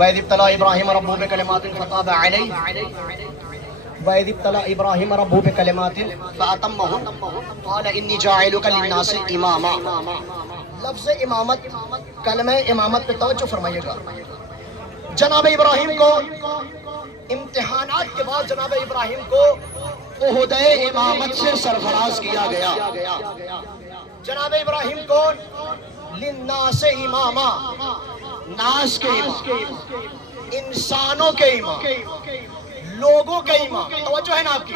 وَإِذِ ابْتَلَىٰ إِبْرَاهِيمَ رَبُّهُ بِكَلِمَاتٍ فَتَابَ عَلَيْهِ وَإِذِ ابْتَلَىٰ إِبْرَاهِيمَ رَبُّهُ بِكَلِمَاتٍ فَأَتَمَّهُنَّ قَالَ إِنِّي جَاعِلُكَ لِلنَّاسِ إِمَامًا۔ لفظ امامت، کلمہ امامت پہ توجہ فرمائیے گا۔ جناب ابراہیم کو امتحانات کے بعد جناب ابراہیم کو عہدہ امامت سے سرفراز کیا گیا۔ جناب ابراہیم کو للناس اماما، ناس کے امام، انسانوں کے امام، لوگوں کے امام، توجہ ہے نا آپ کی؟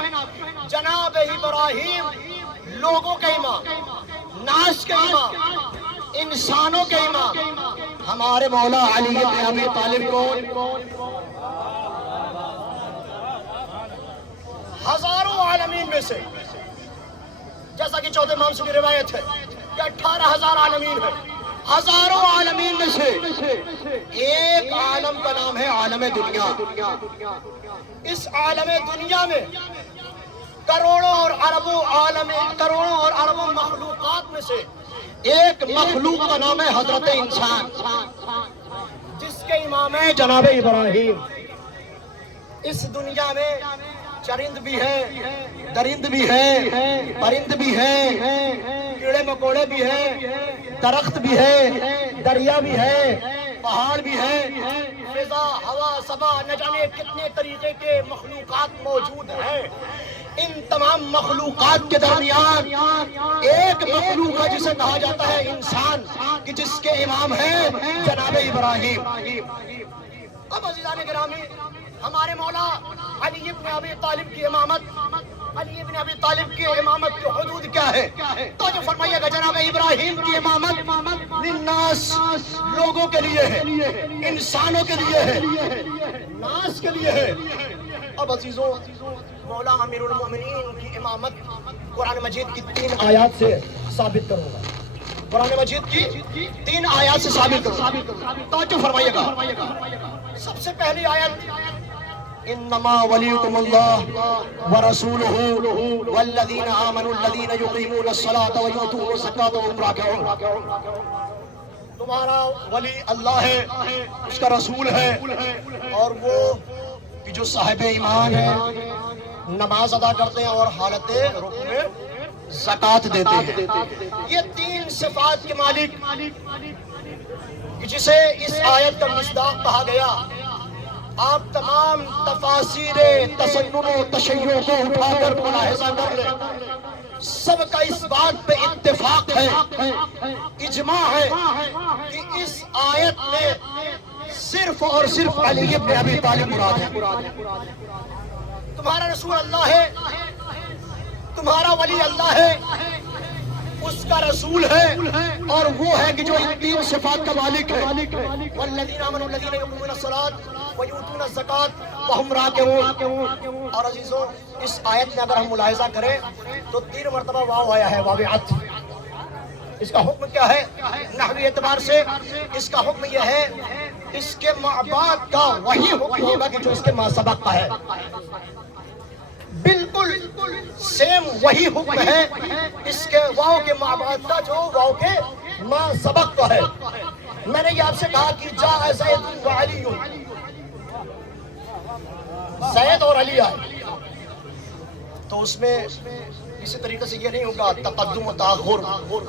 جناب ابراہیم لوگوں کے امام، ناس کے امام، انسانوں کے امام۔ ہمارے مولا علی بن ابی طالب کو ہزاروں عالمین میں سے، جیسا کہ چوتھے امام سے بھی روایت ہے کہ 18,000 عالمین ہے، ہزاروں عالمین میں سے ایک عالم کا نام ہے عالم دنیا۔ اس عالم دنیا میں کروڑوں اور اربوں مخلوقات میں سے ایک مخلوق کا نام ہے حضرت انسان، جس کے امام ہے جناب ابراہیم۔ اس دنیا میں چرند بھی ہے، درند بھی ہے، پرند بھی ہے، کیڑے مکوڑے بھی ہیں، درخت بھی ہے، دریا بھی ہے، پہاڑ بھی ہے، فضا، ہوا، صبا، نہ جانے کتنے طریقے کے مخلوقات موجود ہیں۔ ان تمام مخلوقات کے درمیان ایک مخلوق ہے جسے کہا جاتا ہے انسان، کہ جس کے امام ہے جناب ابراہیم۔ اب عزیزان گرامی، ہمارے مولا علی بن ابی طالب کی امامت، علی بن ابی طالب کی امامت کی حدود کیا ہے؟ تو جو فرمائیے گا جناب ابراہیم کی امامت للناس، لوگوں کے لیے ہے، انسانوں کے لیے ہے، ناس کے لیے ہے۔ اب عزیزوں، مولا امیر المومنین کی امامت قرآن مجید کی 3 آیات سے ثابت کروں گا۔ قرآن مجید کی 3 آیات سے ثابت کروں گا، توجہ فرمائیے گا۔ سب سے پہلی آیت، انما ولیکم اللہ ورسولہ والذین آمنوا الذین یقیمون الصلاۃ ویؤتون الزکاۃ وهم راکعون۔ تمہارا ولی اللہ ہے، اس کا رسول ہے، اور وہ کہ جو صاحب ایمان ہے، نماز ادا کرتے ہیں اور حالت رکوع میں زکوٰۃ دیتے ہیں۔ یہ 3 صفات کے مالک جسے اس آیت کا مصداق کہا گیا۔ آپ تمام تفاسیر تسنن و تشیع کو اٹھا کر ملاحظہ کر لیں، سب کا اس بات پہ اتفاق ہے، اجماع ہے کہ اس آیت میں صرف اور صرف علی بن ابی طالب مراد ہے۔ تمہارا رسول اللہ ہے، تمہارا ولی اللہ ہے، اس کا رسول ہے، اور وہ ہے کہ جو ان 3 صفات کا مالک ہے۔ والذین آمنوا الذین یقیمون الصلاۃ ویؤتون الزکاۃ وهم راکعون۔ اور عزیزوں، اس آیت میں اگر ہم ملاحظہ کریں تو 3 مرتبہ واو آیا ہے، واو عطف۔ اس کا حکم کیا ہے؟ نحوی اعتبار سے اس کا حکم یہ ہے، اس کے ماں بعد کا وہی حکم ہوگا کہ جو اس کے ماں سبق کا ہے۔ بالکل سیم وہی حکم ہے اس کے واو کے ماں بعد کا جو واو کے ماں سبق کا ہے۔ میں نے یہ آپ سے کہا کہ جاء زید و علی، زید اور علی آئے، تو اس میں اسی طریقے سے یہ نہیں ہوگا تقدم و تاخر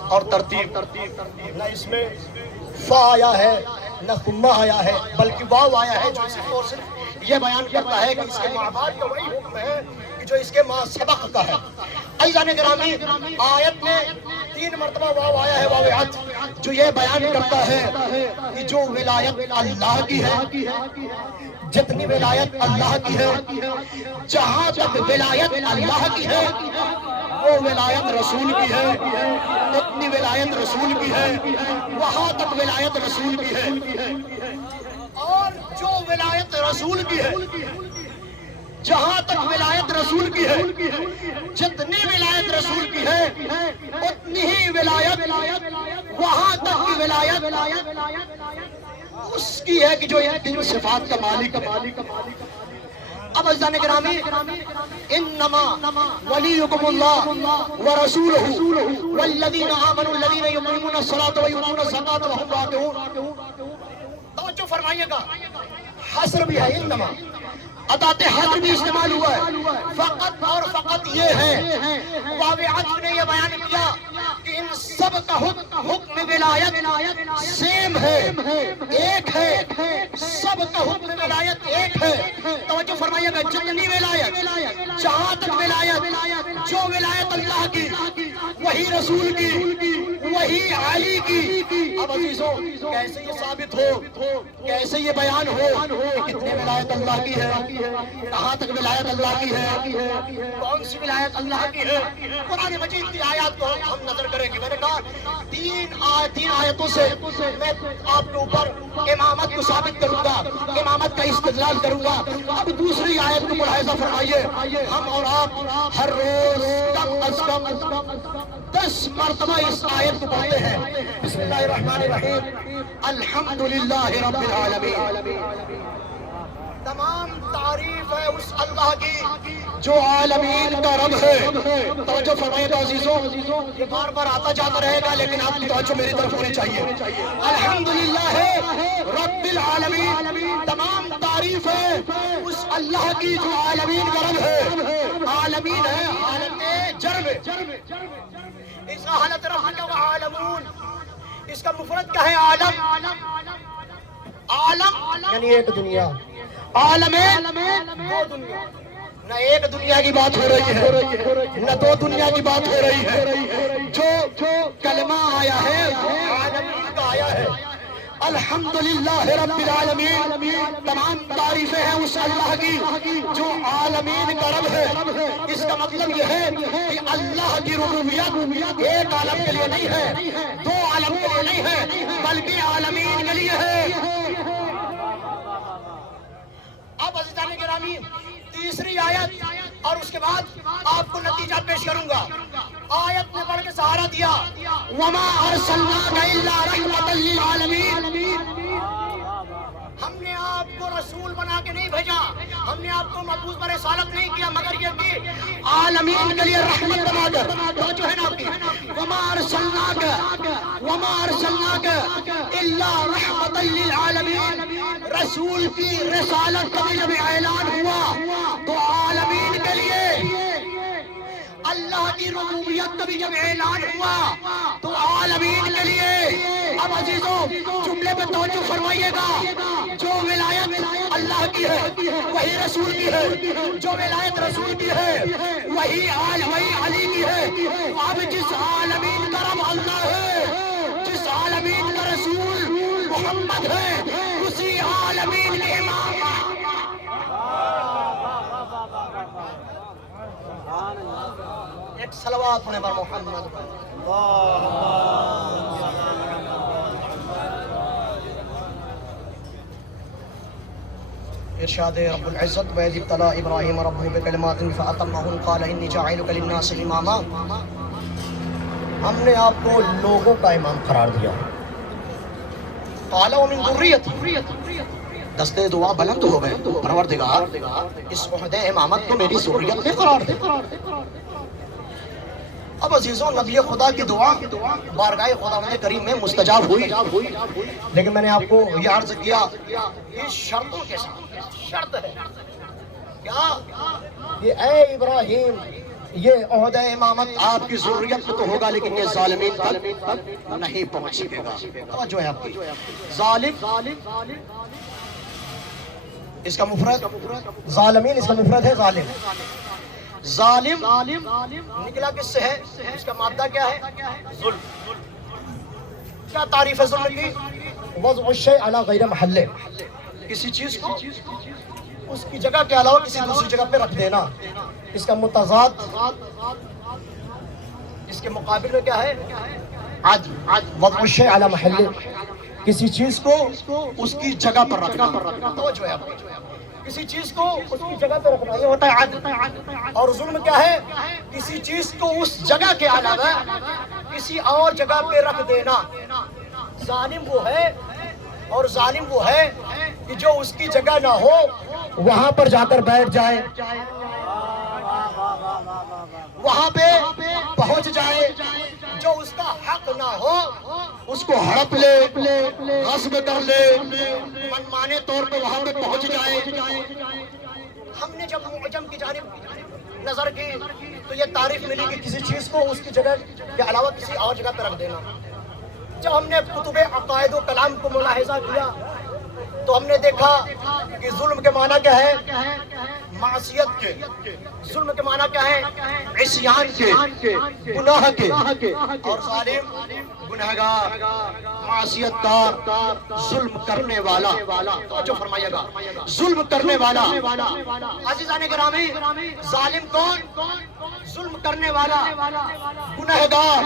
اور ترتیب، نہ اس میں فا آیا ہے نہ ثم آیا ہے، بلکہ واو آیا ہے جو صرف اور صرف یہ بیان کرتا ہے کہ اس کے ماں بعد کا وہی حکم ہے کہ جو اس کے ماں سبق کا ہے۔ عزیزان گرامی، آیت میں 3 مرتبہ واو آیا ہے، واو عطف، جو یہ بیان کرتا ہے کہ جو ولایت اللہ کی ہے، جتنی ولایت اللہ کی ہے، جہاں تک ولایت اللہ کی ہے وہ ولایت رسول کی ہے، اتنی ولایت رسول کی ہے، وہاں تک ولایت رسول کی ہے۔ اور جو ولایت رسول کی ہے، جہاں تک ولایت رسول کی ہے، جتنی ولایت رسول کی ہے اتنی ہی ولایت، وہاں تک کی ولایت اس کی ہے کہ جو یہ 3 صفات کا مالک ہے۔ اب عزیزان گرامی، انما ولیکم اللہ ورسولہ والذین آمنوا الذین یقیمون الصلاۃ ویؤتون الزکاۃ وهم راکعون. توجہ فرمائیے گا، حصر بھی ہے، انما ادات حصر بھی استعمال ہوا ہے. فقط اور فقط یہ ہے، واو عطف نے یہ بیان کیا کہ ان سب کا حکم ولایت سیم ہے، ایک ہے، سب کا حکم ولایت ایک ہے. توجہ فرمائیے گا، جتنی ولایت، جہاں تک ولایت، جو ولایت اللہ کی وہی رسول کی وہی علی کی. اب عزیزوں، کیسے یہ ثابت ہو، کیسے یہ بیان ہو کہ کتنی ولایت اللہ کی ہے، کہاں تک ولایت اللہ کی ہے، کون سی ولایت اللہ کی ہے. قرآن مجید کی آیات کو ہم نظر کریں گے. میں نے کہا تین آیتوں سے میں آپ کے اوپر امامت کو ثابت کروں گا، امامت کا استدلال کروں گا. اب دوسری آیت کو ملاحظہ فرمائیے. ہم اور آپ ہر روز کم از کم 10 مرتبہ اس آیت کو پڑھتے ہیں. بسم اللہ الرحمن الرحیم، الحمدللہ رب العالمین. تمام تعریف ہے اس اللہ کی جو عالمین کا رب ہے. توجہ فرمائیے گا عزیزوں، یہ بار بار آتا جاتا رہے گا لیکن آپ کی توجہ میری طرف ہونی چاہیے. الحمدللہ رب العالمین، تمام تعریف ہے اس اللہ کی جو عالمین کا رب ہے. عالمین ہے حالت جرم، اس کا حالت رفع کا وہ عالمون. اس کا مفرد کیا ہے؟ عالم. عالم یعنی ایک دنیا، عالم دو دنیا. نہ ایک دنیا کی بات ہو رہی ہے، نہ دو دنیا کی بات ہو رہی ہے. جو کلمہ آیا ہے وہ عالمین کا آیا ہے. الحمدللہ رب العالمین، تمام تعریفیں ہیں اس اللہ کی جو عالمین کا رب ہے. اس کا مطلب یہ ہے کہ اللہ کی ربوبیت ایک عالم کے لیے نہیں ہے، دو عالم کے لیے نہیں ہے، بلکہ عالمین کے لیے ہے. اب عزیزان گرامی، تیسری آیت اور اس کے بعد آپ کو نتیجہ پیش کروں گا. آیت نے پڑھ کے سہارا دیا، وَمَا أَرْسَلْنَاكَ إِلَّا رَحْمَةً لِّلْعَالَمِينَ. ہم نے آپ کو رسول بنا کے نہیں بھیجا، ہم نے آپ کو مبعوث برسالت نہیں کیا، مگر یہ کہ عالمین کے لیے رحمت بنا کر. توجہ ہے نا آپ کی، وَمَا أَرْسَلْنَاكَ إِلَّا رَحْمَةً لِّلْعَالَمِينَ. رسول کی رسالت کا جب اعلان ہوا تو عالمین کے لیے، اللہ کی ربوبیت کا بھی جب اعلان ہوا تو عالمین کے لیے. اب عزیزوں، جملے پہ توجہ فرمائیے گا. جو ولایت اللہ کی ہے وہی رسول کی ہے، جو ولایت رسول کی ہے وہی علی کی ہے. اب جس عالمین کا رب اللہ ہے، جس عالمین کا رسول محمد ہے، اسی عالمین کے امام. ایک صلوات پڑھیں بر محمد. ارشاد رب العزت، وَإِذِ ابْتَلَىٰ إِبْرَاهِيمَ رَبُّهُ بِكَلِمَاتٍ فَأَتَمَّهُنَّ قَالَ إِنِّي جَاعِلُكَ لِلنَّاسِ إِمَامًا. ہم نے آپ کو لوگوں کا امام قرار دیا. قَالَ وَمِن ذُرِّيَّتِي. دستے دعا بلند ہو گئے، پروردگار اس عہدہ امامت کو میری ذریت میں قرار دے. اب عزیزوں، نبی خدا کی دعا بارگاہ خداوند کریم میں مستجاب ہوئی، لیکن میں نے آپ کو یہ عرض کیا یہ شرطوں کے ساتھ. شرط ہے کیا کہ اے ابراہیم، یہ عہدہ امامت آپ کی ذریت میں تو ہوگا لیکن یہ ظالمین تک نہیں پہنچ سکے گا. توجہ ہے آپ کی. ظالم اس کا مفرد، ظالمین اس کا مفرد ہے ظالم. ظالم نکلا کس سے ہے؟ اس کا مادہ کیا ہے؟ ظلم. کیا تعریف ہے ظلم کی؟ وضع الشیء علی غیر محلہ، کسی چیز کو اس کی جگہ کے علاوہ کسی دوسری جگہ پہ رکھ دینا. اس کا متضاد، اس کے مقابل میں کیا ہے؟ عدل. وضع الشیء علی محلہ، کسی چیز کو اس کی جگہ پر رکھنا. توجہ ہے آپ کو، کسی چیز کو اس کی جگہ پہ رکھنا، یہ ہوتا ہے عدل. اور ظلم کیا ہے؟ کسی چیز کو اس جگہ کے علاوہ کسی اور جگہ پہ رکھ دینا. ظالم وہ ہے، اور ظالم وہ ہے کہ جو اس کی جگہ نہ ہو وہاں پر جا کر بیٹھ جائے، وہاں پہ پہنچ جائے، جو اس کا حق نہ ہو اس کو ہڑپ لے، غصب کر لے، منمانے طور پہ وہاں پہ پہنچ جائے۔ ہم نے جب معجم کی جانب نظر کی تو یہ تعریف ملی کہ کسی چیز کو اس کی جگہ کے علاوہ کسی اور جگہ پہ رکھ دینا۔ جب ہم نے کتب عقائد و کلام کو ملاحظہ کیا تو ہم نے دیکھا کہ ظلم کے معنی کیا ہے؟ معصیت کے۔ ظلم کے معنی کیا ہے؟ عصیان کے، گناہ کے۔ اور ظالم گنہگار، معصیت کار، ظلم کرنے والا۔ توجہ فرمائیے گا، ظلم کرنے والا۔ عزیزان گرامی، ظالم کون؟ ظلم کرنے والا، گنہگار،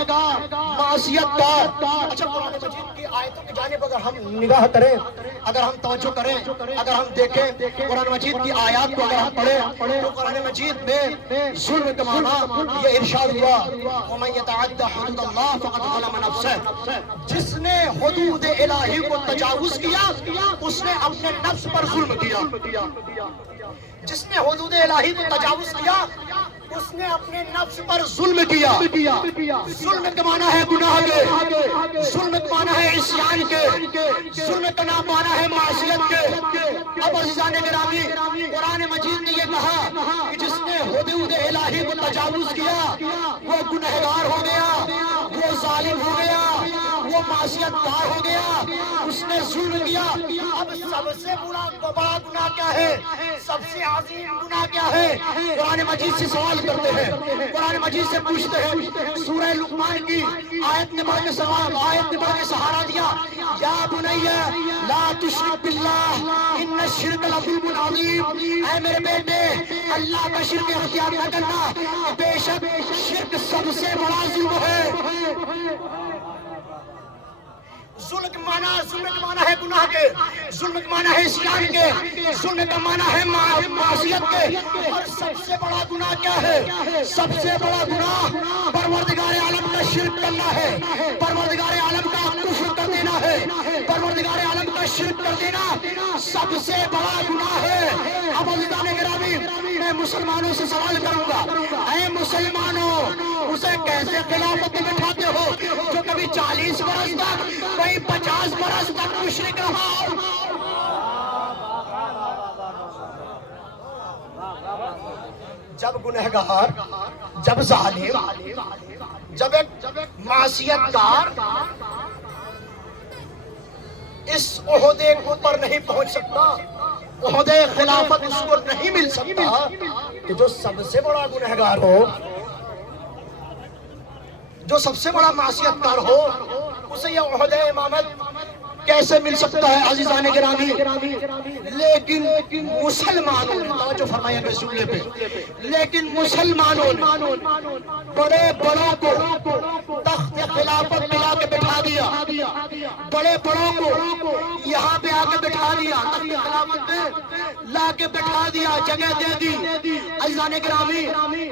معصیت کار۔ اچھا، قرآن مجید کی آیتوں کی جانب اگر ہم نگاہ کریں، اگر ہم توجہ کریں، اگر ہم دیکھیں قرآن مجید کی آیات کو، اگر ہم پڑھیں تو قرآن مجید میں ظلم کا معنی یہ ارشاد ہوا، وَمَن يَتَعَدَّ حُدُودَ اللَّهِ فَقَدْ ظَلَمَ نَفْسَهُ۔ جس نے حدود الہی کو تجاوز کیا اس نے اپنے نفس پر ظلم کیا۔ جس نے حدود الہی کو تجاوز کیا اس نے اپنے نفس پر ظلم کیا۔ ظلم کا معنی ہے گناہ کے، ظلم کا معنی ہے عصیان کے، ظلم کا معنی ہے معصیت کے۔ اب عزیزان گرامی، قرآن مجید نے یہ کہا کہ جس نے حدود الہی کو تجاوز کیا وہ گنہگار ہو گیا، وہ ظالم ہو گیا، وہ معصیت کار ہو گیا، اس نے ظلم کیا۔ اب سب سے بڑا گناہ کیا ہے؟ سب سے عظیم گناہ کیا ہے؟ قرآن مجید سے سوال کرتے ہیں، قرآن مجید سے پوچھتے ہیں۔ سورہ لقمان کی آیت نے بڑھ کے سہارا دیا، یا بنی لا تشرک باللہ ان الشرک لظلم عظیم۔ اے میرے بیٹے، اللہ کا شرک اختیار نہ کرنا، بے شک شرک سب سے بڑا ظلم ہے۔ ظلم کا معنی ہے گناہ کے، ظلم کا معنی ہے عصیان کے، ظلم کا معنی ہے معصیت کے۔ اور سب سے بڑا گناہ کیا ہے؟ سب سے بڑا گناہ پروردگار عالم کا شرک کرنا ہے، پروردگار عالم کا کفر کر دینا ہے، پروردگار عالم کا شرک کر دینا سب سے بڑا گناہ ہے۔ اب عزیزان گرامی، میں مسلمانوں سے سوال کروں گا، اے مسلمانوں، اسے کیسے خلافت میں بٹھاتے ہو جو کبھی 40 برس تک، کوئی 50 برس تک مشرک رہا ہو؟ جب گنہگار، جب ظالم، جب ایک معصیت کار اس عہدے پر نہیں پہنچ سکتا، عہدے خلافت اس کو نہیں مل سکتا، کہ جو سب سے بڑا گنہگار ہو، جو سب سے بڑا معصیت کار ہو، اسے یہ عہدہ امامت کیسے مل سکتا ہے؟ عزیزان گرامی، لیکن مسلمانوں نے، توجہ فرمائیے گا اس جملے پہ، لیکن مسلمانوں نے بڑے بڑوں کو تخت خلافت پہ لا کے بٹھا دیا، بڑے بڑوں کو یہاں پہ آ کے بٹھا دیا، تخت خلافت پہ لا کے بٹھا دیا، جگہ دے دی۔ عزیزان گرامی،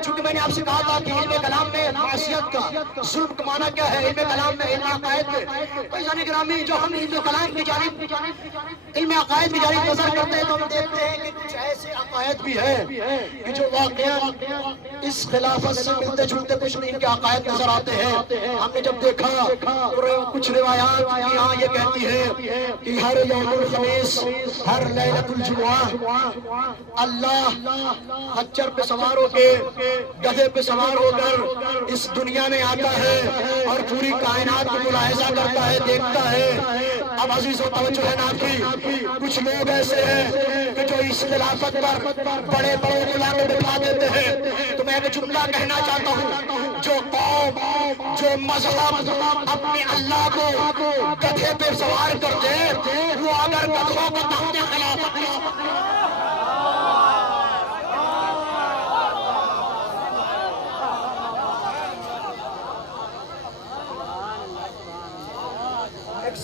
چونکہ میں نے آپ سے کہا تھا کہ علم کلام میں معصیت کا، ظلم کا معنی کیا ہے؟ علم کلام میں، علم عقائد میں۔ عزیزان گرامی، جو ہم علم کلام کی جانب، علم عقائد کی جانب نظر کرتے ہیں تو ہم دیکھتے ہیں کہ کچھ ایسے عقائد بھی ہیں کہ جو واقعا اس خلافت سے ملتے جلتے کچھ ان کے عقائد نظر آتے ہیں۔ ہم نے جب دیکھا کچھ روایات یہاں یہ کہتی ہے کہ ہر یوم الخمیس، ہر لیلۃ الجمعہ اللہ خچر پہ سوار ہو کے، گدھے پہ سوار ہو کر اس دنیا میں آتا ہے اور پوری کائنات کو ملاحظہ کرتا ہے، دیکھتا ہے۔ اب عزیز و توجہ ہے نا کی، کچھ لوگ ایسے ہیں کہ جو اس خلافت پر بڑے بڑوں کو لا کے بٹھا دیتے ہیں۔ تو میں ایک جملہ کہنا چاہتا ہوں، جو قوم، جو مذہب اپنے اللہ کو گدھے پہ سوار کر دے، وہ اگر گدھوں کو تخت خلافت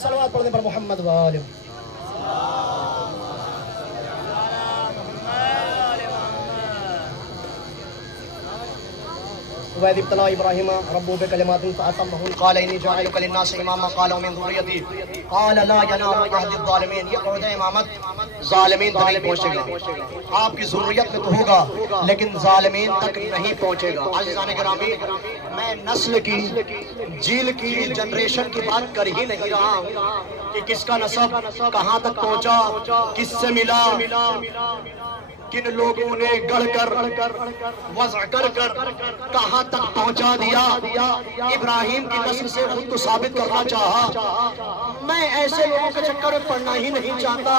صلوات پڑھنے پر محمد وآلہ۔ وَإِذِ ابْتَلَىٰ إِبْرَاهِيمَ رَبُّهُ بِكَلِمَاتٍ فَأَتَمَّهُنَّ قَالَ إِنِّي جَاعِلُكَ لِلنَّاسِ إِمَامًا قَالَ وَمِن ذُرِّيَّتِي قَالَ لَا يَنَالُ عَهْدِ الظَّالِمِينَ۔ یہ عہدہ امامت ظالمین تک نہیں پہنچے گا، آپ کی ذریت میں تو ہوگا لیکن ظالمین تک نہیں پہنچے گا۔ عزیزان گرامی، میں نسل کی، جیل کی، جنریشن کی بات کر ہی نہیں رہا ہوں کہ کس کا نسب کہاں تک پہنچا، کس سے ملا، کن لوگوں نے گڑھ کر وضع کر کہاں تک پہنچا دیا۔ ابراہیم کی نسل سے خود کو ثابت کرنا چاہا۔ میں ایسے لوگوں کے چکر میں پڑنا ہی نہیں چاہتا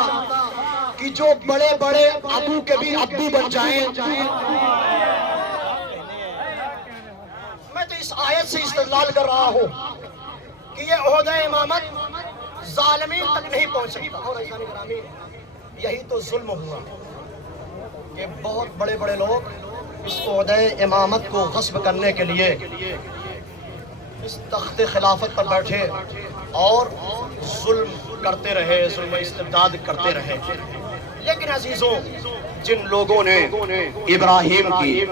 کہ جو بڑے بڑے ابو کے بھی ابو بن جائیں۔ میں تو اس آیت سے استدلال کر رہا ہوں کہ یہ عہدہ امامت ظالمین تک نہیں پہنچ سکتا۔ اور عزیزان گرامی، یہی تو ظلم ہوا کہ بہت بڑے بڑے لوگ اس عہدہ امامت کو غصب کرنے کے لیے اس تخت خلافت پر بیٹھے اور ظلم کرتے رہے، ظلم استبداد کرتے رہے۔ لیکن عزیزوں، جن لوگوں نے ابراہیم کی،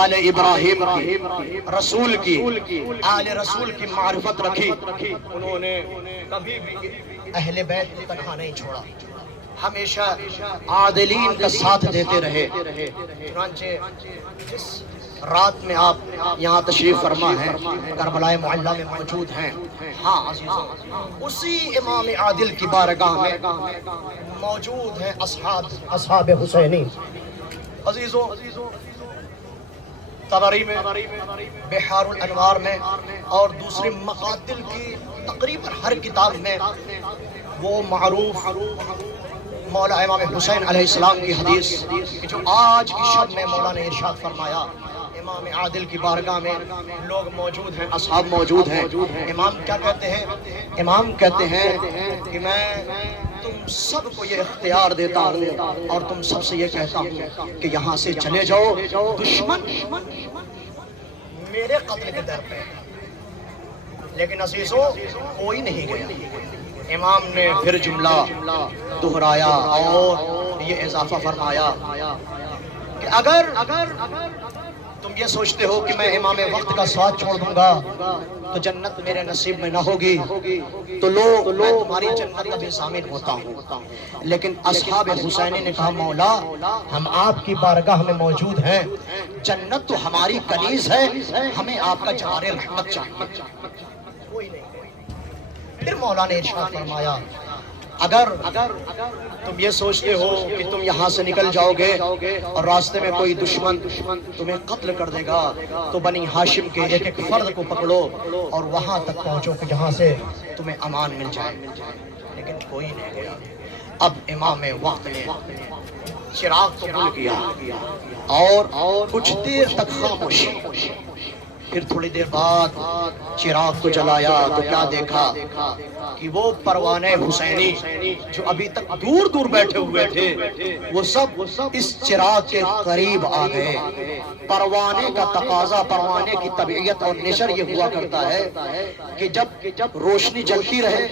آل ابراہیم کی، رسول کی، آل رسول کی معرفت رکھی، انہوں نے کبھی بھی اہل بیت کو تنہا نہیں چھوڑا، ہمیشہ عادلین کا ساتھ دیتے رہے۔ چنانچہ جس رات میں آپ یہاں تشریف فرما ہیں، کربلا معلیٰ میں موجود ہیں، ہاں عزیزوں، اسی امام عادل کی بارگاہ میں موجود ہیں اصحاب حسینی۔ عزیزوں، طبری میں، بحار الانوار میں اور دوسری مقاتل کی تقریباً ہر کتاب میں وہ معروف مولا امام حسین علیہ السلام کی حدیث کہ جو آج کی شب میں مولا نے ارشاد فرمایا، امام عادل کی بارگاہ میں لوگ موجود ہیں، اصحاب موجود ہیں۔ امام کیا کہتے ہیں؟ امام کہتے ہیں کہ میں تم سب کو یہ اختیار دیتا ہوں اور تم سب سے یہ کہتا ہوں کہ یہاں سے چلے جاؤ، دشمن میرے قتل کے در پہ۔ لیکن عزیزوں، کوئی نہیں گیا۔ امام نے پھر جملہ دہرایا اور یہ اضافہ فرمایا کہ اگر تم یہ سوچتے ہو کہ میں امام وقت کا ساتھ چھوڑ دوں گا تو جنت میرے نصیب میں نہ ہوگی، تو لو میں تمہاری جنت کا بھی ضامن ہوتا ہوں۔ لیکن اصحاب حسینی نے کہا، مولا ہم آپ کی بارگاہ میں موجود ہیں، جنت تو ہماری کنیز ہے، ہمیں آپ کا جوار رحمت چاہیے۔ کوئی نہیں۔ پھر مولا نے ارشاد فرمایا، اگر تم یہ سوچتے ہو کہ تم یہاں سے نکل جاؤ گے اور راستے میں کوئی دشمن تمہیں قتل کر دے گا تو بنی ہاشم کے ایک ایک فرد کو پکڑو اور وہاں تک پہنچو کہ جہاں سے تمہیں امان مل جائے۔ لیکن کوئی نہیں گیا۔ اب امام وقت نے چراغ کو بل کیا اور کچھ دیر تک خاموشی، پھر تھوڑی دیر بعد چراغ کو جلایا تو کیا دیکھا کہ وہ پروانے حسینی جو ابھی تک دور دور بیٹھے ہوئے تھے وہ سب اس چراغ کے قریب آ گئے۔ پروانے کا تقاضا، پروانے کی طبیعت اور نیچر یہ ہوا کرتا ہے کہ جب روشنی جلتی رہے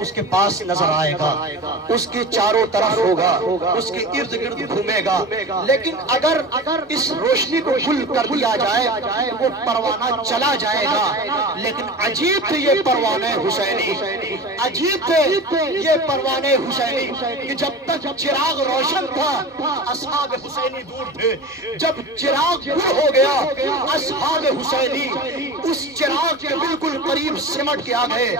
اس کے پاس نظر آئے گا، اس کے چاروں طرف ہوگا، اس کے ارد گرد گھومے گا۔ لیکن اگر اس روشنی کو گل کر دیا جائے وہ پروانہ چلا جائے گا۔ لیکن عجیب تھے یہ پروانے حسینی، عجیب تھے یہ پروانے حسینی کہ جب تک چراغ روشن تھا اصحاب حسینی دور تھے، جب چراغ گل ہو گیا اصحاب حسینی اس چراغ کے بالکل قریب سمٹ کے آ گئے،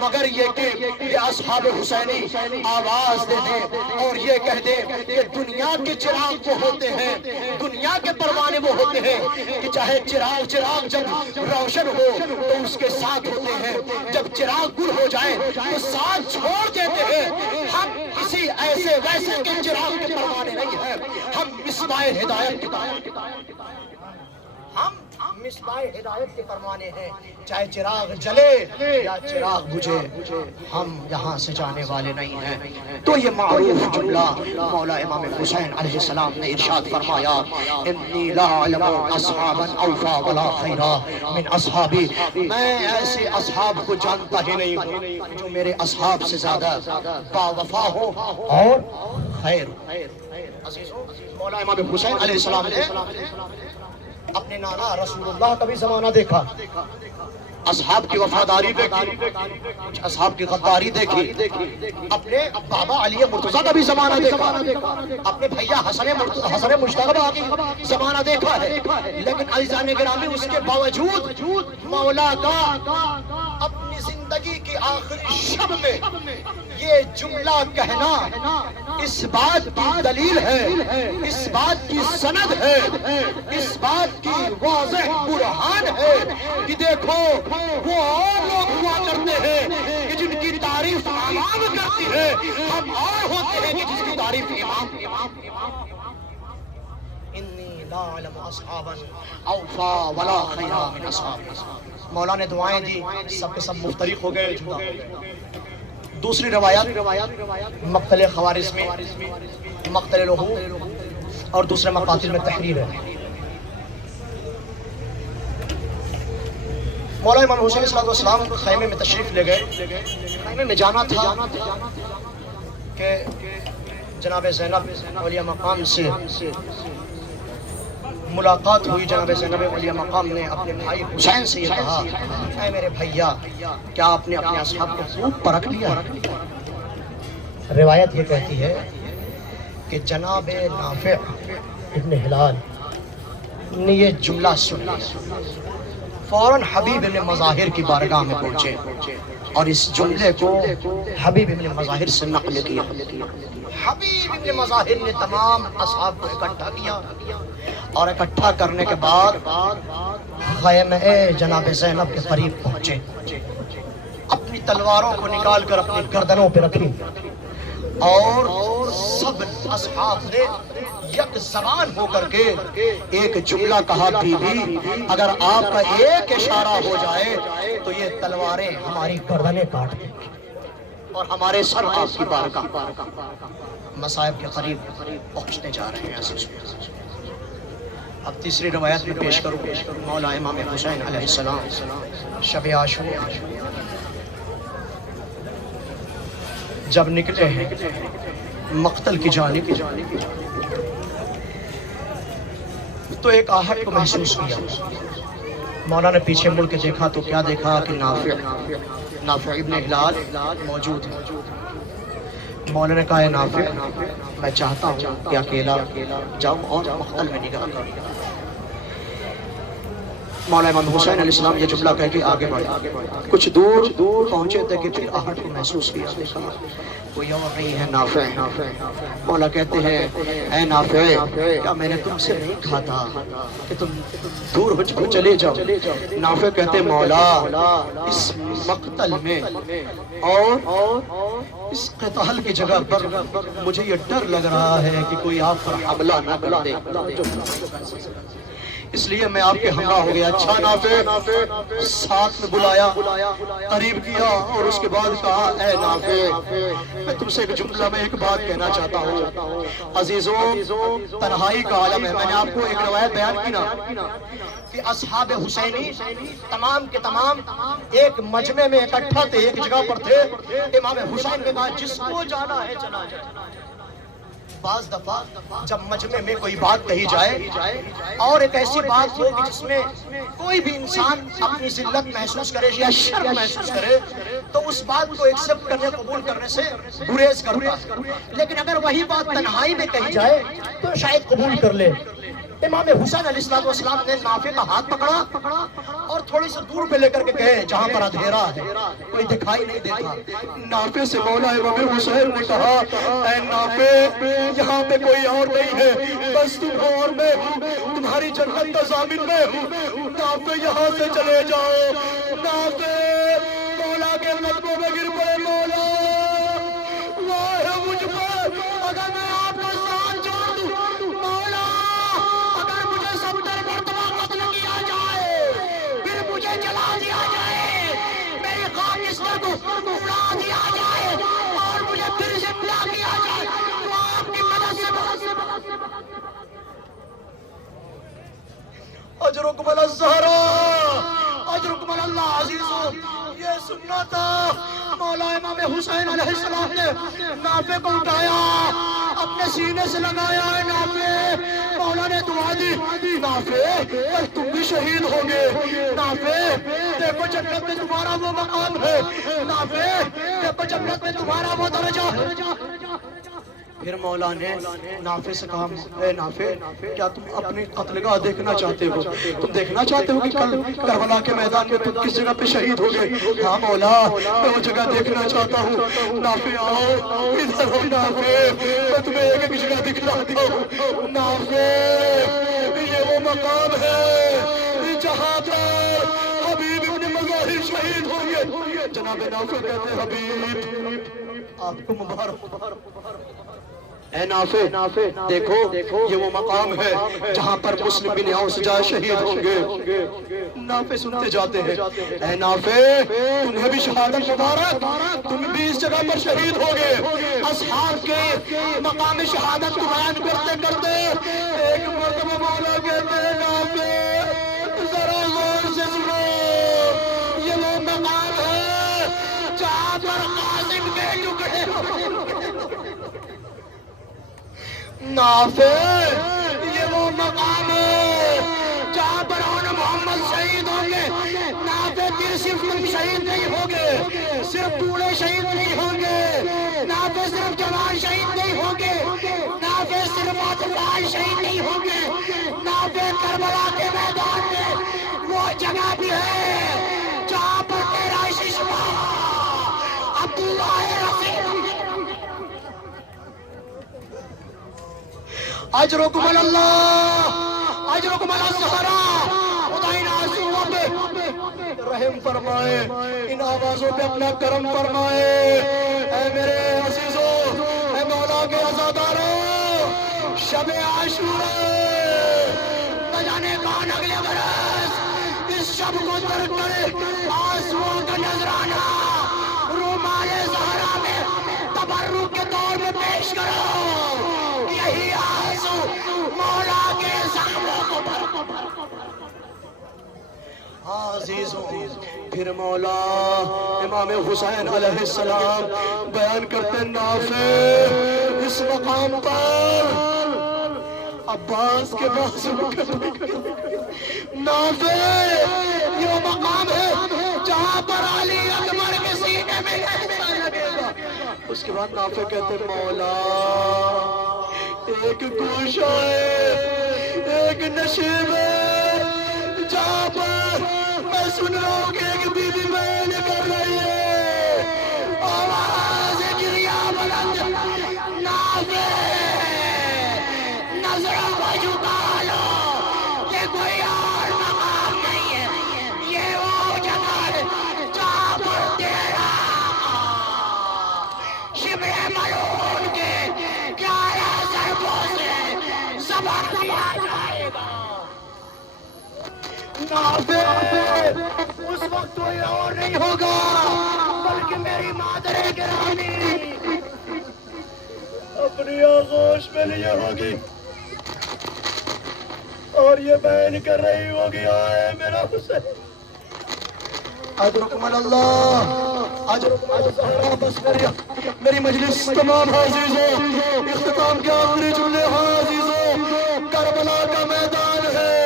مگر یہ کہ یہ اصحاب حسینی آواز دے دے اور یہ کہہ دے کہ دنیا کے چراغ وہ ہوتے ہیں، دنیا کے پروانے وہ ہوتے ہیں کہ چاہے چراغ جب روشن ہو تو اس کے ساتھ ہوتے ہیں، جب چراغ گل ہو جائے تو ساتھ چھوڑ دیتے ہیں۔ ہم کسی ایسے ویسے کے چراغ کے پروانے نہیں ہیں، ہم مصباح ہدایت کے پروانے ہیں، چاہے چراغ جلے یا چراغ بجھے، ہم یہاں سے جانے والے نہیں ہیں۔ تو یہ معروف جملہ مولا امام حسین علیہ السلام نے ارشاد فرمایا، انی لا علم اصحابا اوفا ولا خیرا من اصحابی، میں ایسے اصحاب کو جانتا ہی نہیں ہوں جو میرے اصحاب سے زیادہ با وفا ہو اور خیر۔ عزیزوں، مولا امام حسین علیہ السلام نے اپنے نانا رسول اللہ کا بھی زمانہ دیکھا، اصحاب کی وفاداری دیکھی، اصحاب کی غداری دیکھی، اپنے بابا علی مرتضیٰ کا بھی زمانہ دیکھا، اپنے بھیا حسن مشتبہ کا زمانہ دیکھا ہے، لیکن عزیزان گرامی اس کے باوجود مولا کا اپنی زندگی کی آخری شب میں یہ جملہ کہنا اس بات کی دلیل ہے، اس بات کی سند ہے، اس بات کی واضح برہان ہے کہ دیکھو وہ اور لوگ ہوا کرتے ہیں کہ جن کی تعریف عوام کرتی ہے، ہم اور ہوتے ہیں کہ جس کی تعریف امام۔ انی لا علم اصحابا اوفا ولا خیرا من اصحاب۔ مولا نے دعائیں دی، سب کے سب مفترق ہو گئے، جدا ہو گئے۔ دوسری روایات مقتل خوارزم میں، مقتل لہو اور دوسرے مقاتل میں تحریر ہے۔ مولا امام حسین صلی اللہ علیہ وسلم خیمے میں تشریف لے گئے، خیمے میں جانا تھا کہ جناب زینب اولیاء مقام سے ملاقات ہوئی۔ جناب زینب اولیاء مقام نے اپنے بھائی حسین سے یہ کہا، اے میرے بھیا کیا آپ نے اپنے اصحاب کو خوب پرکھ لیا؟ روایت یہ کہتی ہے کہ جناب نافع ابن ہلال نے یہ جملہ سن لیا، فوراً حبیب ابن مظاہر کی بارگاہ میں پہنچے اور اس جملے کو حبیب ابن مظاہر سے نقل کیا۔ حبیب ابن مظاہر نے تمام اصحاب کو اکٹھا کیا اور اکٹھا کرنے کے بعد خیمہ جناب زینب کے قریب پہنچے، اپنی تلواروں کو نکال کر اپنی گردنوں پہ رکھی اور سب اصحاب نے یک زبان ہو کر کے ایک جملہ کہا، بی بی اگر آپ کا ایک اشارہ ہو جائے تو یہ تلواریں ہماری گردنیں کاٹ دیں گی اور ہمارے سر آپ کی بارگاہ مصائب کے قریب پہنچنے جا رہے ہیں۔ اب تیسری روایت میں پیش کروں مولا امام حسین علیہ السلام شب عاشورا جب نکلے ہیں مقتل کی جانب تو ایک آہٹ کو محسوس کیا۔ مولا نے پیچھے مڑ کے دیکھا تو کیا دیکھا کہ نافع ابن ہلال موجود ہے۔ مولا نے کہا اے نافع میں چاہتا ہوں کہ اکیلا جاؤں اور مقتل میں نگاہ کروں۔ مولا امام حسین علیہ السلام یہ جملہ کہہ کے آگے بڑھے، کچھ دور پہنچے تھے کہ پھر آہٹ کو محسوس کیا، کوئی اور نہیں ہے نافع۔ مولا کہتے ہیں اے نافع کیا میں نے تم سے نہیں کہا تھا کہ تم دور ہو جاؤ، چلے جاؤ؟ نافع کہتے ہیں مولا اس مقتل میں اور اس قتال کی جگہ پر مجھے یہ ڈر لگ رہا ہے کہ کوئی آپ پر حملہ نہ کر دے، اس لیے میں آپ کے ہمراہ ہو گیا۔ اچھا نافع ساتھ میں بلایا، قریب کیا اور اس کے بعد کہا اے نافع میں تم سے ایک جملہ میں ایک بات کہنا چاہتا ہوں۔ عزیزوں تنہائی کا عالم ہے۔ میں نے آپ کو ایک روایت بیان کی نا کہ اصحاب حسینی تمام کے تمام ایک مجمع میں اکٹھا تھے، ایک جگہ پر تھے۔ امام حسین نے کہا جس کو جانا ہے چلا جائے۔ بعض دفعہ جب مجمع میں کوئی بات کہی جائے اور ایک ایسی بات ہو کہ جس میں کوئی بھی انسان اپنی ذلت محسوس کرے یا شرم محسوس کرے تو اس بات کو ایکسپٹ کرنے قبول کرنے سے گریز کرتا ہے، لیکن اگر وہی بات تنہائی میں کہی جائے تو شاید قبول کر لے۔ امام حسین علیہ السلام نے نافع کا ہاتھ پکڑا اور تھوڑی سی دور پہ لے کر کے کہے جہاں پر اندھیرا ہے کوئی دکھائی نہیں دیتا۔ نافع سے مولا امام حسین نے کہا اے نافع یہاں پہ کوئی اور نہیں ہے، بس تم اور میں ہوں، تمہاری جنت کا ضامن میں ہوں، نافع یہاں سے چلے جاؤ۔ نافع مولا کے قدموں میں گر پڑے، مولا واہ مجھ پر اگر میں آپ کا ساتھ چھوڑ دوں، مولا اگر مجھے 70 مرتبہ قتل کیا جائے پھر مجھے جلا دیا جائے، میری خاکستر کو اڑا دیا جائے اور مجھے پھر زندہ کیا جائے تو آپ کی مدد سے اجرکم علی الزہراء اجرکم علی اللہ۔ عزیزو یہ سننا تھا، مولا امام حسین علیہ السلام نے نافع کو اٹھایا اپنے سینے سے لگایا ہے نافع، مولا نے دعا دی، نافع کل تم بھی شہید ہوگے، نافع دیکھو جنت میں تمہارا وہ مقام ہے، نافع دیکھو جنت میں تمہارا وہ درجہ ہے۔ پھر مولا نے نافع سے کہا، اے نافع کیا تم اپنی قتلگاہ دیکھنا چاہتے ہو؟ تم دیکھنا چاہتے ہو کہ کل کربلا کے میدان میں تم کس جگہ پہ شہید ہوگے؟ ہاں مولا میں وہ جگہ دیکھنا چاہتا ہوں۔ نافع آؤ ادھر ہو، نافع میں تمہیں ایک ایک جگہ دکھلاتا ہوں۔ نافع یہ وہ مقام ہے جہاں پر حبیب ابن مظاہر شہید ہوگے۔ جناب نافع کہتے ہیں حبیب آپ کو مبارک۔ اے نافع دیکھو یہ وہ مقام ہے جہاں پر مسلم بن عوف جائے شہید ہوں گے۔ نافع سنتے جاتے ہیں، اے نافع تمہیں بھی شہادت مبارک، تم بھی اس جگہ پر شہید ہوگے۔ اصحاب کے مقام شہادت کو بیان کرتے کرتے ایک مرتبہ مولا کہتے ہیں، نافع ذرا غور سے سنو، یہ وہ مقام ہے جہاں پر قاسم کے ٹکڑے نافع یہ وہ مقام ہے جہاں پر محمد شہید ہوں گے۔ نافع پھر صرف تم شہید نہیں ہوگے، صرف بوڑھے شہید نہیں ہوں گے، نافع صرف جوان شہید نہیں ہوں گے، نافع صرف اطفال شہید نہیں ہوں گے، نافع کربلا کے میدان میں وہ جگہ بھی ہے جہاں پر تیرا ششما عبداللہ رسول اجرکم اللہ اجرکم الزہراء، خدا ان آنسوؤں پہ رحم فرمائے، ان آوازوں پہ اپنا کرم فرمائے۔ اے میرے عزیزوں، اے مولا کے عزاداروں، شب عاشورہ نہ جانے کون اگلے برس اس شب کو ترک کرے، آنسوؤں کا نذرانہ رومال زہرا میں تبرک کے طور میں پیش کرو، یہی آنسو مولا کے زخموں کو عزیزوں۔ پھر مولا امام حسین علیہ السلام بیان کرتے، نافع اس مقام پر عباس کے بازو نافع یہ مقام ہے جہاں پر علی اکبر کے سینے میں لگے گا۔ اس کے بعد نافع کہتے مولا ایک گوشہ ہے، ایک نشیب ہے جہاں پر میں سن رہا ہوں کہ ایک بی بی بیان کر رہی ہے، آواز گریا بلند، نافع نظروں کو جھکا لو، یہ کوئی اور مقام نہیں ہے، یہ وہ جگہ ہے جہاں پر تیرا شبہ ملعون کے 11 ضربوں سے ذبح کیا جائے گا۔ نافع اس وقت کوئی اور نہیں ہوگا بلکہ میری مادر گرامی اپنی آغوش میں لیے ہوگی اور یہ بیان کر رہی ہوگی، آئے میرا حسین اجرکم اللہ اجرکم الزہراء۔ بس میری مجلس تمام عزیزوں، اختتام کے آخری جملے ہاں عزیزوں، کربلا کا میدان ہے،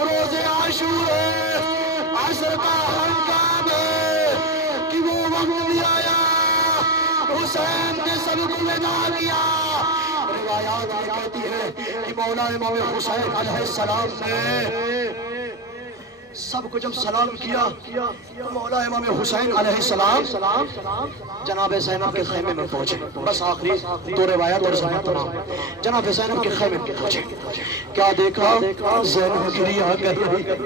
روز عاشور ہے، عصر کا ہنگام ہے کہ وہ وقت بھی آیا حسین نے سب کو ودا کیا۔ روایات یہ کہتی ہے کہ مولا امام حسین علیہ السلام نے سب کو جب سلام کیا تو مولا امام حسین علیہ السلام جناب زینب کے خیمے میں پہنچے۔ بس آخری دو روایات اور زمان تمام۔ جناب زینب کے خیمے میں پہنچے، کیا دیکھا؟ زینب گریہ کر رہی ہے،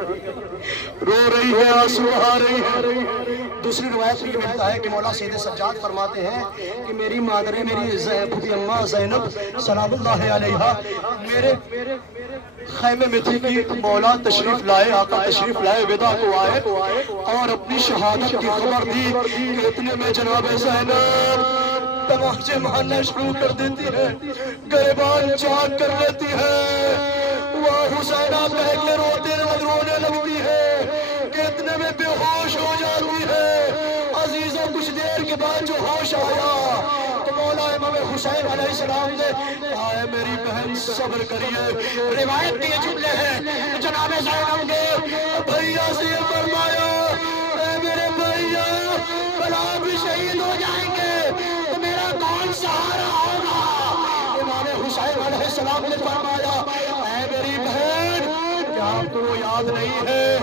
رو رہی ہے، آنسو بہا رہی ہے۔ دوسری روایت میں ملتا ہے کہ مولا سید سجاد فرماتے ہیں کہ میری مادر میری پھوپھی اماں زینب سلام اللہ علیہا میرے خیمے میں تھی کہ مولا تشریف لائے، آقا تشریف لائے، ودا کو آئے اور اپنی شہادت کی خبر دی کہ اتنے میں جناب زینب تماچے مارنا شروع کر دیتی ہے، گریبان چاک کر لیتی ہے، وہ حسینہ کہہ کے رونے لگتی ہے کہ اتنے میں بے ہوش ہو جاتی ہے۔ عزیزوں کچھ دیر کے بعد جو ہوش آیا تو مولا امام حسین علیہ السلام نے کہا ہے میری بہن صبر کریے. روایت کے یہ جملے ہیں جناب زینب نے بھیا سے یہ فرمایا اے میرے بھیا کل آپ بھی شہید ہو جائیں گے تو میرا کون سہارا ہوگا. امام حسین علیہ السلام نے فرمایا اے میری بہن کیا آپ کو یاد نہیں ہے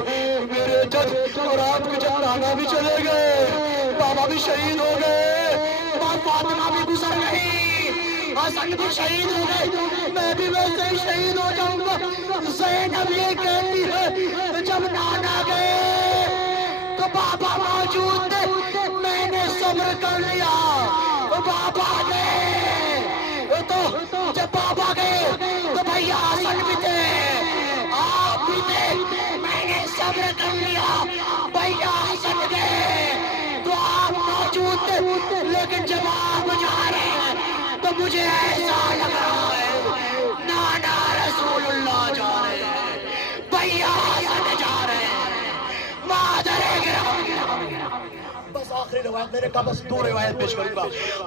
میرے جد اور آپ کے جد نانا بھی چلے گئے, بابا بھی شہید ہو گئے, ماں فاطمہ بھی گزر گئی, حسن بھی شہید ہو گئے, میں بھی ویسے ہی شہید ہو جاؤں گا. زینب یہ کہتی ہے جب نانا گئے تو بابا موجود تھے, میں نے صبر کر لیا. بابا گئے تو جب بابا گئے تو بھیا حسن بھی تھے, آپ بھی تھے, میں نے صبر کر لیا. بھیا حسن گئے تو آپ موجود تھے, لیکن جب آپ جا رہے ہیں تو مجھے ایسا لگ رہا ہے نانا رسول اللہ جا رہے ہیں, بھیا حسن جا رہے ہیں, مادر گرامی. بس آخری روایت میں نے کہا بس 2 روایت پیش کروں گا,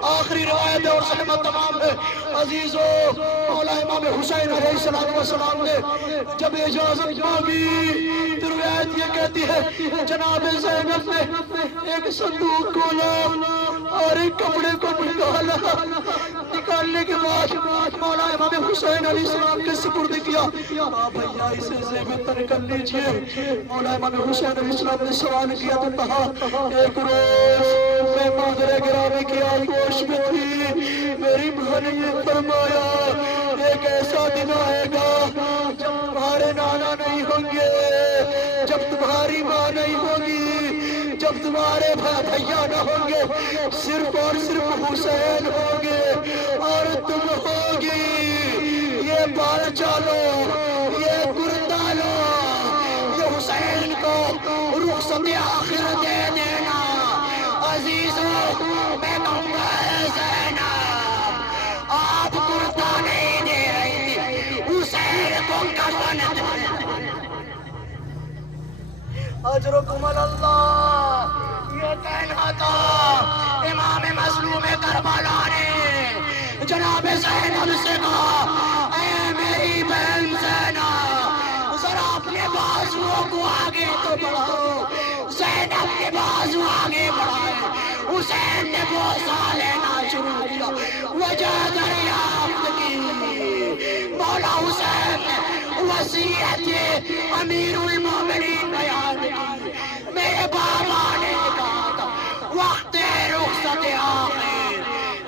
آخری روایت ہے اور سلامت تمام ہے. عزیزو مولا امام حسین علیہ السلام نے جب اجازت مانگی تو روایت یہ کہتی ہے جناب زینب نے ایک صندوق کھولا اور ایک کپڑے کو نکالا. نکالنے کے بعد مولا امام حسین علیہ السلام کے سپرد کیا. بھیا اسے زیب تر کر لیجئے. مولا امام حسین علیہ السلام نے سوال کیا تو کہا ایک روز میں مادر گرامی کی آغوش میں تھی, میری ماں نے یہ فرمایا ایک ایسا دن آئے گا جب تمہارے نانا نہیں ہوں گے, جب تمہاری ماں نہیں ہوگی, جب تمہارے بھیا نہ ہوں گے, صرف اور صرف حسین ہوں گے اور تم ہوگی. یہ بال چالو, یہ کرتا لو, یہ حسین کو رخصت آخر دے دینا. عزیزو میں کہوں گا اے زینب آپ کرتا نہیں دے رہی تھی, حسین کو کفن دے. اجرکم اللہ. یہ کہنا تھا امام مظلوم کربلا نے جناب زینب سے کہا اے میری بہن زینب ذرا اپنے بازوؤں کو آگے تو بڑھاؤ. زینب نے بازو آگے بڑھائے, حسین نے بوسہ لینا شروع کیا, وجہ دریافت کی. مولا حسین نے وصیت امیر المومنین بیان کی. میرے بابا نے کہا تھا وقت رخصت آخر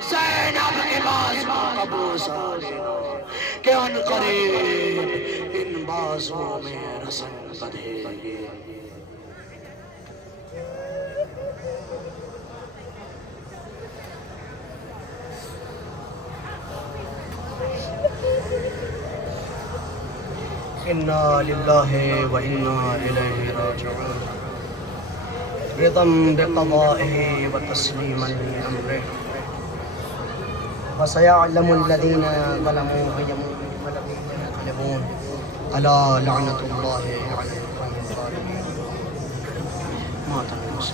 زینب کے بازو کا بوسہ لینا کہ ان قریب ان بازو میں رسن بدھے گے. انا للہ و انا الیہ راجعون. رضا بقضائه وتسلیما لامرہ. وسيعلم الذين ظلموا أي منقلب ينقلبون. ألا لعنة الله على القوم الظالمين. مات الناس.